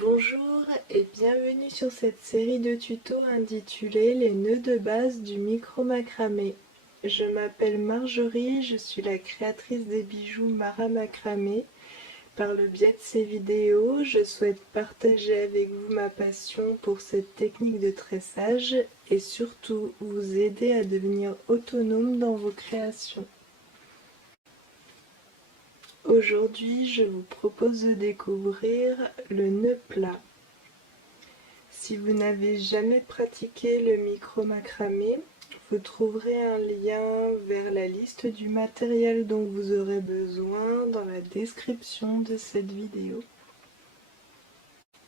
Bonjour et bienvenue sur cette série de tutos intitulée Les nœuds de base du micro-macramé. Je m'appelle Marjorie, je suis la créatrice des bijoux Mara Macramé. Par le biais de ces vidéos, je souhaite partager avec vous ma passion pour cette technique de tressage et surtout vous aider à devenir autonome dans vos créations. Aujourd'hui, je vous propose de découvrir le nœud plat. Si vous n'avez jamais pratiqué le micro-macramé, vous trouverez un lien vers la liste du matériel dont vous aurez besoin dans la description de cette vidéo.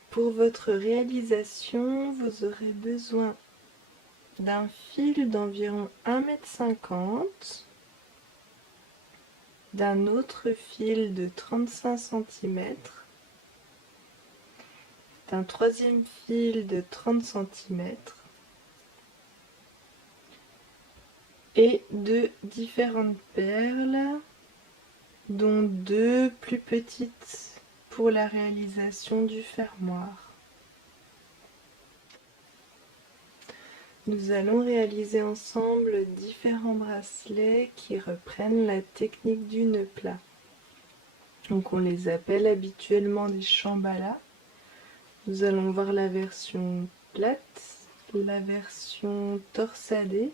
Pour votre réalisation, vous aurez besoin d'un fil d'environ 1,50 m, d'un autre fil de 35 cm, d'un troisième fil de 30 cm, et de différentes perles, dont deux plus petites pour la réalisation du fermoir. Nous allons réaliser ensemble différents bracelets qui reprennent la technique du nœud plat. Donc on les appelle habituellement des chambalas. Nous allons voir la version plate, la version torsadée.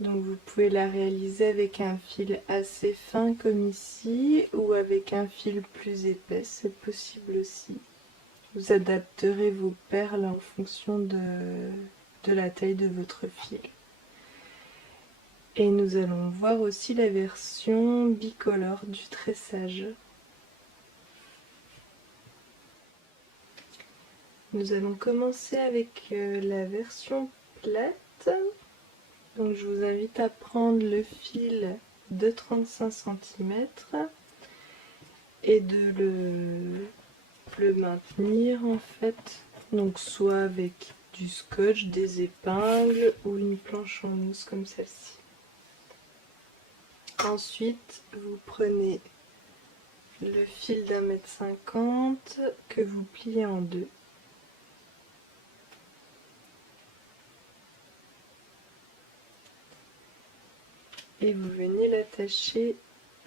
Donc vous pouvez la réaliser avec un fil assez fin comme ici ou avec un fil plus épais, c'est possible aussi. Vous adapterez vos perles en fonction de la taille de votre fil. Et nous allons voir aussi la version bicolore du tressage. Nous allons commencer avec la version plate. Donc je vous invite à prendre le fil de 35 cm et de le maintenir en fait, donc soit avec du scotch, des épingles ou une planche en mousse comme celle-ci. Ensuite, vous prenez le fil d'1,50 m que vous pliez en deux. Et vous venez l'attacher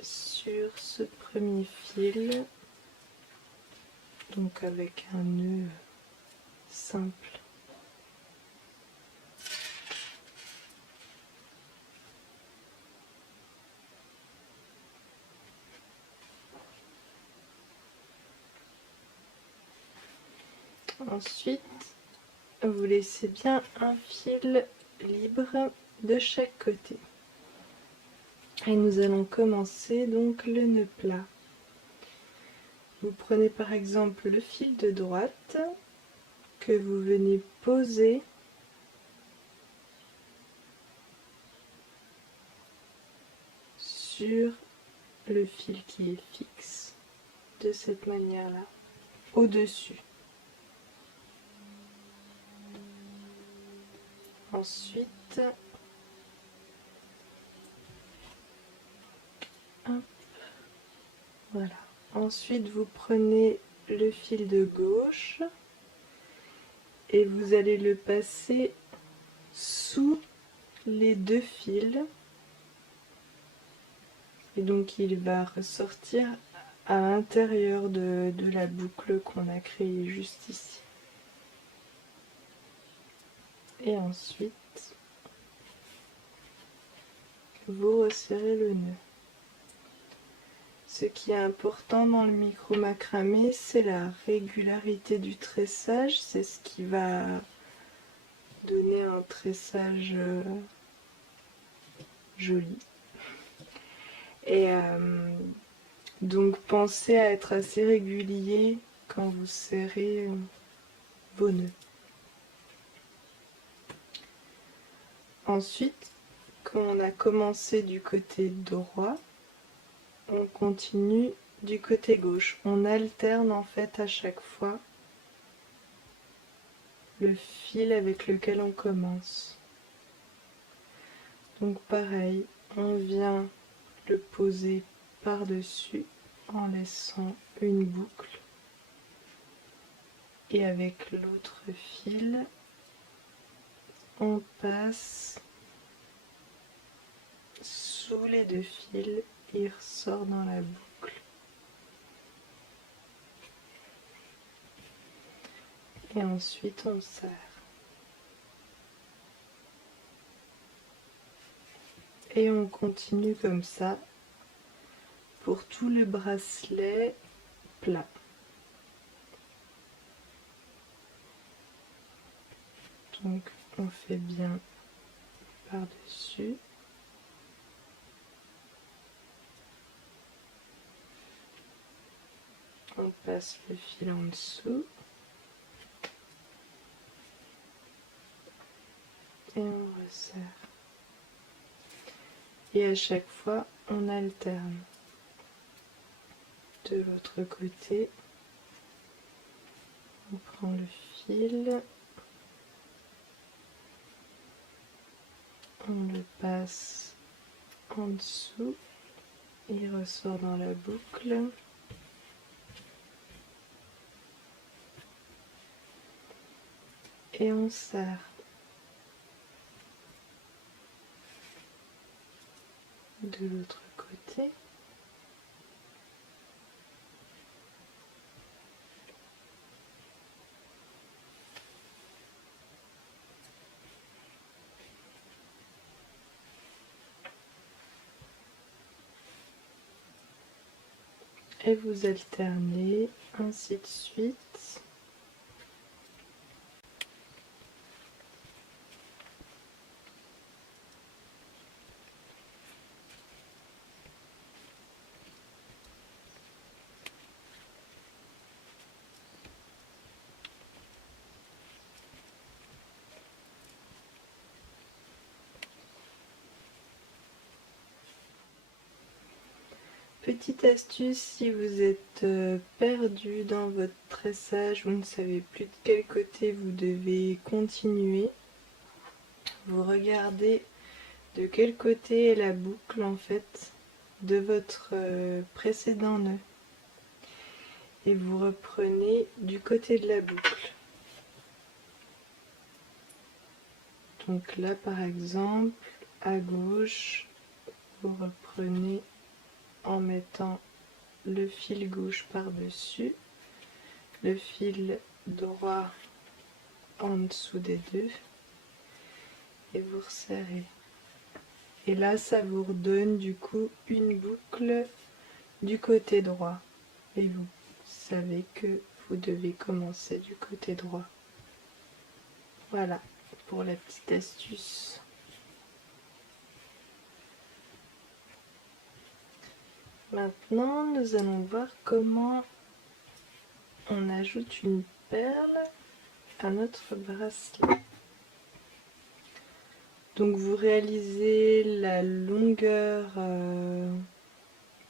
sur ce premier fil, donc avec un nœud simple. Ensuite, vous laissez bien un fil libre de chaque côté. Et nous allons commencer donc le nœud plat. Vous prenez par exemple le fil de droite que vous venez poser sur le fil qui est fixe de cette manière-là, au-dessus. Ensuite, hop, voilà. Ensuite, vous prenez le fil de gauche et vous allez le passer sous les deux fils. Et donc, il va ressortir à l'intérieur de la boucle qu'on a créée juste ici. Et ensuite, vous resserrez le nœud. Ce qui est important dans le micro-macramé, c'est la régularité du tressage. C'est ce qui va donner un tressage joli. Et donc pensez à être assez régulier quand vous serrez vos nœuds. Ensuite, quand on a commencé du côté droit, on continue du côté gauche. On alterne en fait à chaque fois le fil avec lequel on commence. Donc pareil, on vient le poser par-dessus en laissant une boucle. Et avec l'autre fil, on passe sous les deux fils et il ressort dans la boucle. Et ensuite on serre. Et on continue comme ça pour tout le bracelet plat. Donc on fait bien par-dessus. On passe le fil en dessous. Et on resserre. Et à chaque fois, on alterne. De l'autre côté, on prend le fil, on le passe en dessous, il ressort dans la boucle. Et on serre. De l'autre côté. Et vous alternez, ainsi de suite. Petite astuce, si vous êtes perdu dans votre tressage, vous ne savez plus de quel côté vous devez continuer, vous regardez de quel côté est la boucle en fait de votre précédent nœud et vous reprenez du côté de la boucle. Donc là par exemple, à gauche, vous reprenez en mettant le fil gauche par-dessus, le fil droit en dessous des deux et vous resserrez. Et là ça vous redonne du coup une boucle du côté droit et vous savez que vous devez commencer du côté droit. Voilà pour la petite astuce. Maintenant, nous allons voir comment on ajoute une perle à notre bracelet. Donc vous réalisez la longueur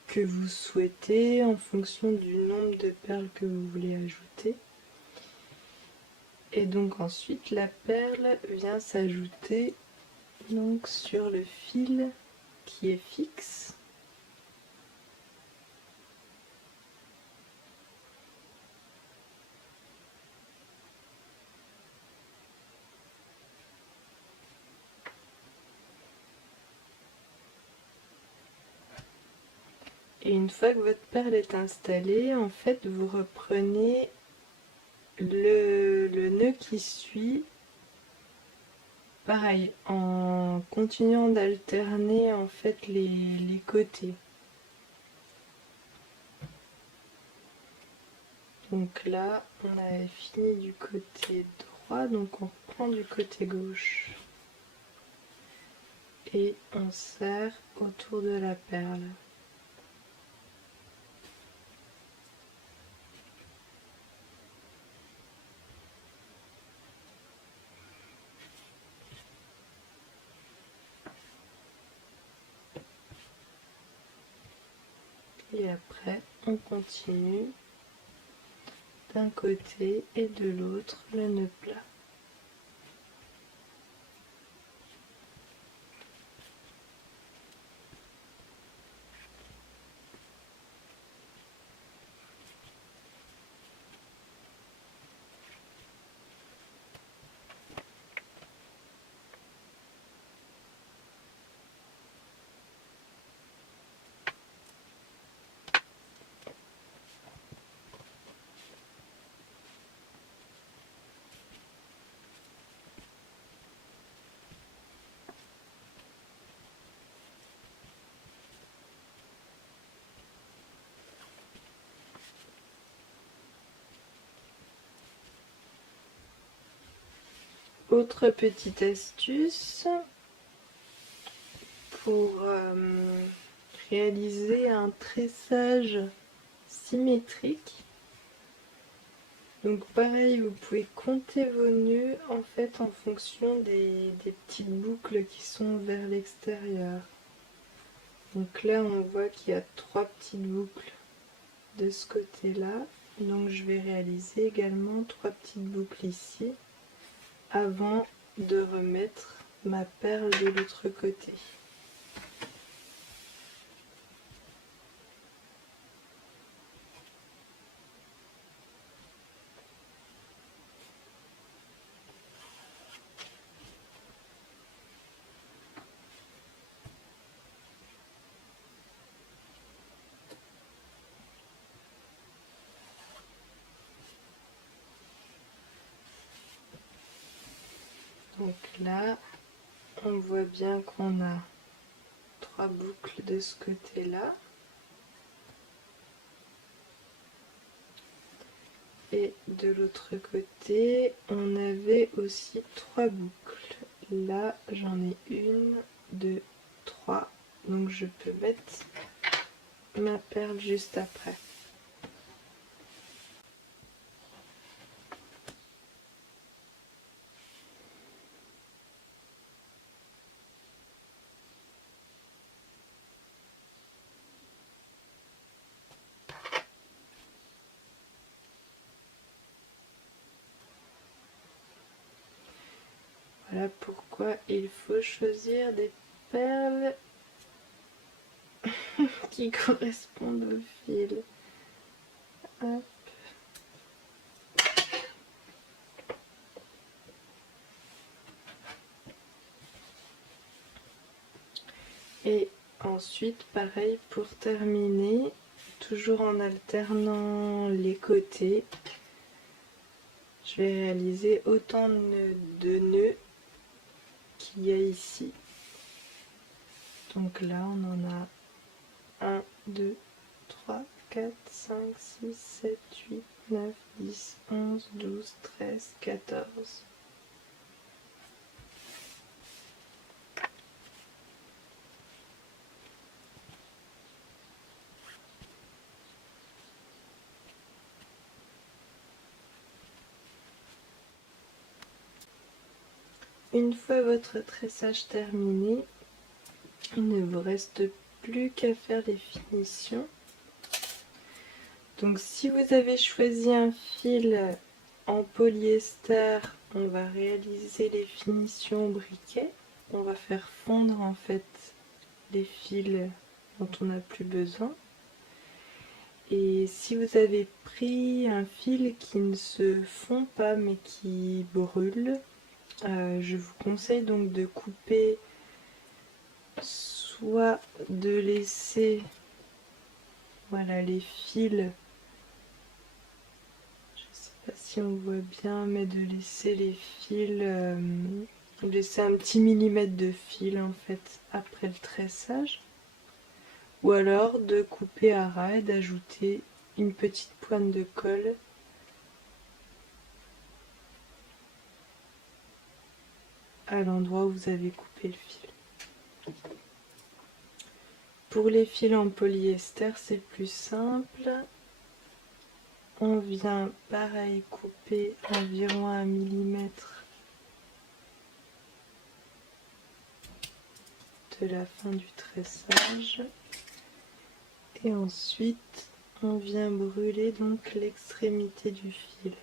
que vous souhaitez en fonction du nombre de perles que vous voulez ajouter. Et donc ensuite la perle vient s'ajouter donc sur le fil qui est fixe. Et une fois que votre perle est installée, en fait, vous reprenez le nœud qui suit, pareil, en continuant d'alterner en fait les côtés. Donc là, on avait fini du côté droit, donc on reprend du côté gauche. Et on serre autour de la perle. Et après, on continue d'un côté et de l'autre le nœud plat. Autre petite astuce pour réaliser un tressage symétrique. Donc pareil, vous pouvez compter vos nœuds en fait en fonction des petites boucles qui sont vers l'extérieur. Donc là on voit qu'il y a 3 petites boucles de ce côté-là. Donc je vais réaliser également 3 petites boucles ici avant de remettre ma perle de l'autre côté. Donc là, on voit bien qu'on a 3 boucles de ce côté-là. Et de l'autre côté, on avait aussi 3 boucles. Là, j'en ai 1, 2, 3. Donc je peux mettre ma perle juste après. Voilà pourquoi il faut choisir des perles qui correspondent au fil. Hop. Et ensuite, pareil pour terminer, toujours en alternant les côtés, je vais réaliser autant de nœuds qu'il y a ici. Donc là, on en a 1, 2, 3, 4, 5, 6, 7, 8, 9, 10, 11, 12, 13, 14. Une fois votre tressage terminé, il ne vous reste plus qu'à faire les finitions. Donc si vous avez choisi un fil en polyester, on va réaliser les finitions au briquet. On va faire fondre en fait les fils dont on n'a plus besoin. Et si vous avez pris un fil qui ne se fond pas mais qui brûle, je vous conseille donc de couper, soit de laisser voilà les fils, je sais pas si on voit bien, mais de laisser les fils, laisser un petit millimètre de fil en fait après le tressage, ou alors de couper à ras et d'ajouter une petite pointe de colle à l'endroit où vous avez coupé le fil. Pour les fils en polyester, c'est plus simple. On vient pareil couper environ 1 millimètre de la fin du tressage. Et ensuite, on vient brûler donc l'extrémité du fil.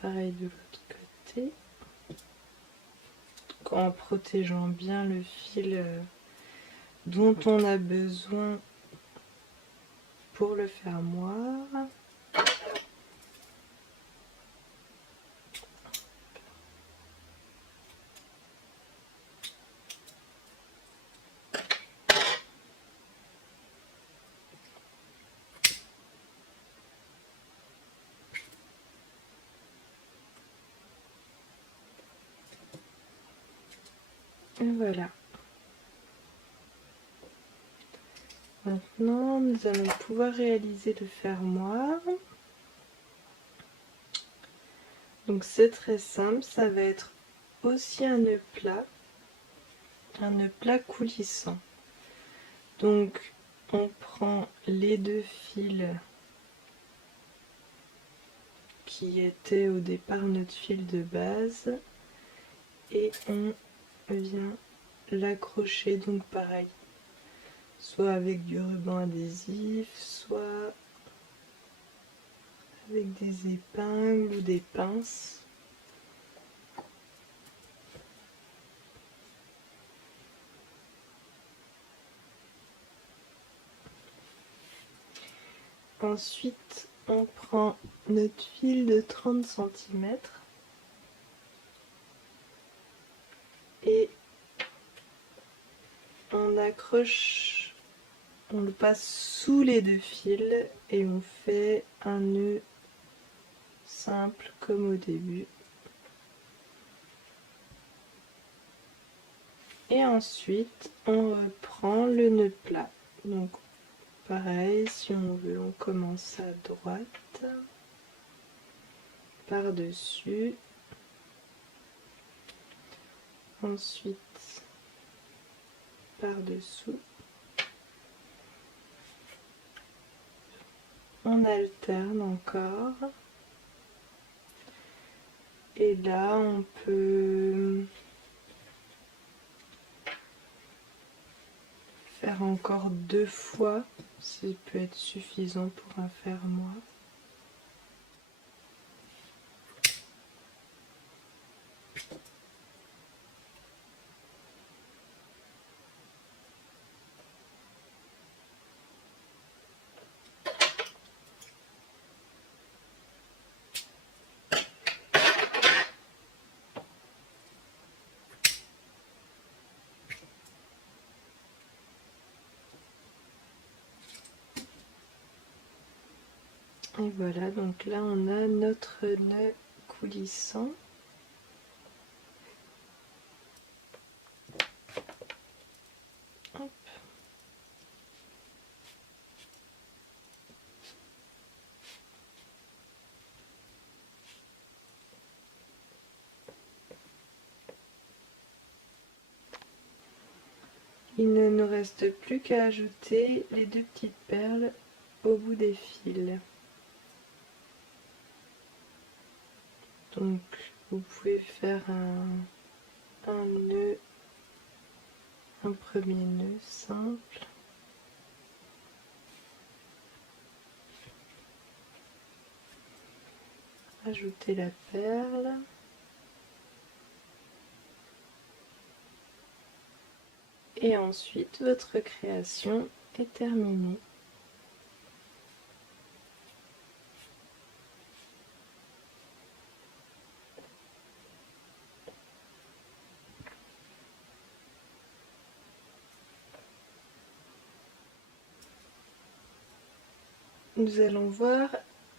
Pareil de l'autre côté, en protégeant bien le fil dont on a besoin pour le fermoir. Et voilà. Maintenant, nous allons pouvoir réaliser le fermoir. Donc c'est très simple, ça va être aussi un nœud coulissant. Donc on prend les 2 fils qui étaient au départ notre fil de base et on vient l'accrocher, donc pareil, soit avec du ruban adhésif, soit avec des épingles ou des pinces. Ensuite, on prend notre fil de 30 cm et on accroche, on le passe sous les 2 fils et on fait un nœud simple comme au début. Et ensuite, on reprend le nœud plat. Donc pareil, si on veut, on commence à droite, par-dessus, ensuite par-dessous. On alterne encore. Et là, on peut faire encore 2 fois, ça peut être suffisant pour un fermoir. Et voilà, donc là on a notre nœud coulissant. Hop. Il ne nous reste plus qu'à ajouter les 2 petites perles au bout des fils. Donc vous pouvez faire un nœud, un premier nœud simple. Ajouter la perle. Et ensuite, votre création est terminée. Nous allons voir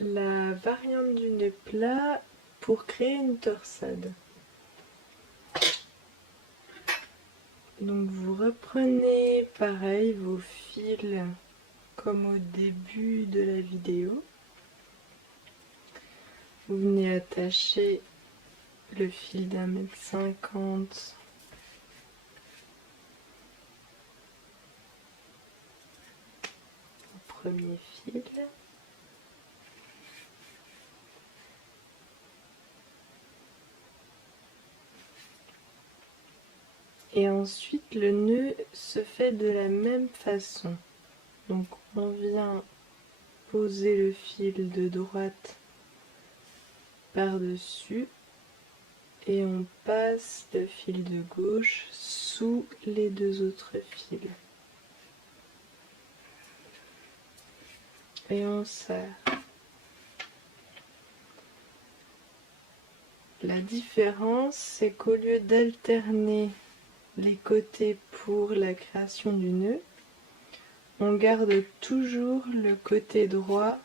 la variante du nœud plat pour créer une torsade. Donc vous reprenez pareil vos fils comme au début de la vidéo. Vous venez attacher le fil d'1,50 m au premier fil. Et ensuite le nœud se fait de la même façon. Donc on vient poser le fil de droite par-dessus et on passe le fil de gauche sous les 2 autres fils. Et on serre. La différence, c'est qu'au lieu d'alterner les côtés pour la création du nœud, on garde toujours le côté droit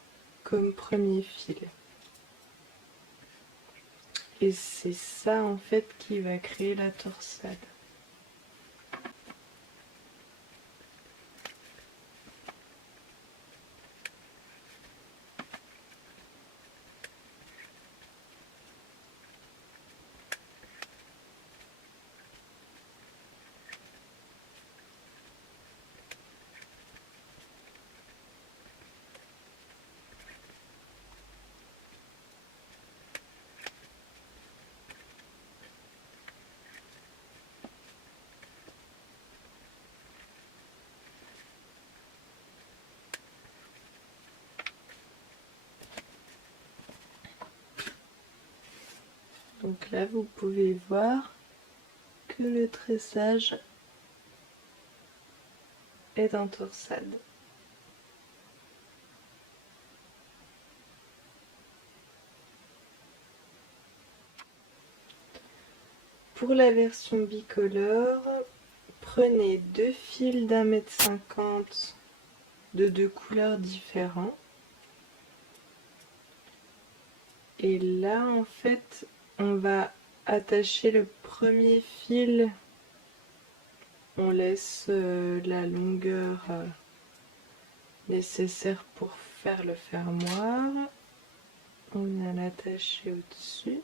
comme premier fil. Et c'est ça en fait qui va créer la torsade. Donc là, vous pouvez voir que le tressage est en torsade. Pour la version bicolore, prenez 2 fils d'1,50 m de 2 couleurs différentes. Et là, en fait, on va attacher le premier fil. On laisse la longueur nécessaire pour faire le fermoir. On vient l'attacher au-dessus.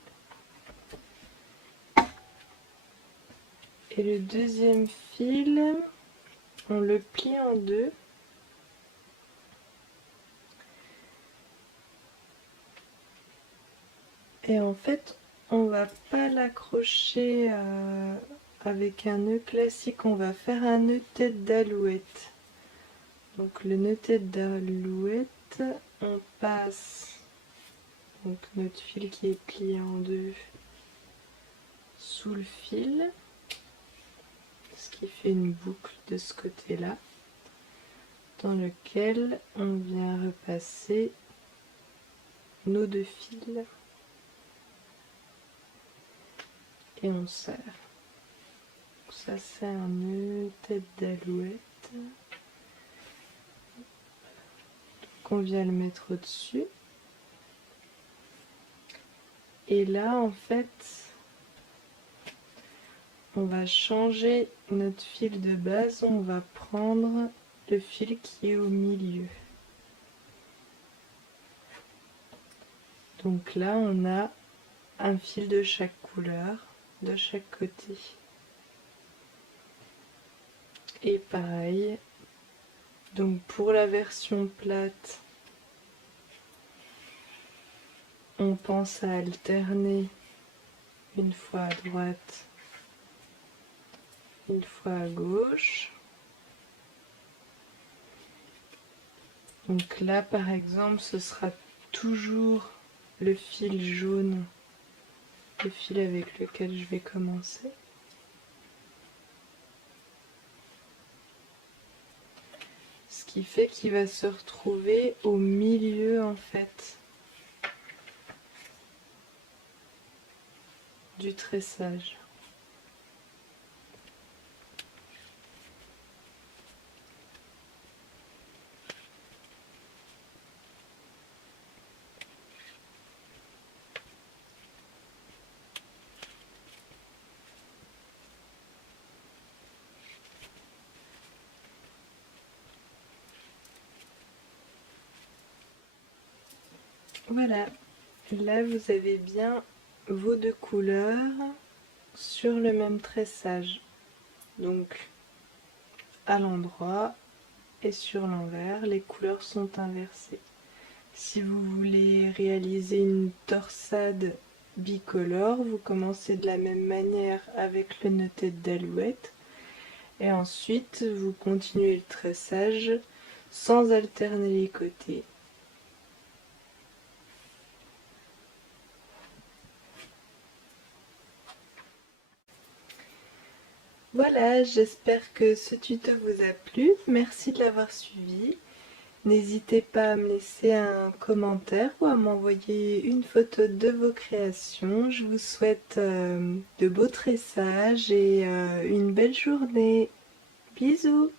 Et le deuxième fil, on le plie en deux. Et en fait, on va pas l'accrocher avec un nœud classique, on va faire un nœud tête d'alouette. Donc le nœud tête d'alouette, on passe donc notre fil qui est plié en deux sous le fil, ce qui fait une boucle de ce côté-là, dans lequel on vient repasser nos 2 fils et on serre. Ça c'est un nœud tête d'alouette. Donc on vient le mettre au-dessus. Et là en fait, on va changer notre fil de base, on va prendre le fil qui est au milieu. Donc là on a un fil de chaque couleur, de chaque côté. Et pareil, donc pour la version plate, on pense à alterner une fois à droite, une fois à gauche. Donc là par exemple, ce sera toujours le fil jaune, le fil avec lequel je vais commencer. Ce qui fait qu'il va se retrouver au milieu en fait du tressage. Voilà, là vous avez bien vos 2 couleurs sur le même tressage, donc à l'endroit et sur l'envers, les couleurs sont inversées. Si vous voulez réaliser une torsade bicolore, vous commencez de la même manière avec le nœud tête d'alouette et ensuite vous continuez le tressage sans alterner les côtés. Voilà, j'espère que ce tuto vous a plu. Merci de l'avoir suivi. N'hésitez pas à me laisser un commentaire ou à m'envoyer une photo de vos créations. Je vous souhaite de beaux tressages et une belle journée. Bisous!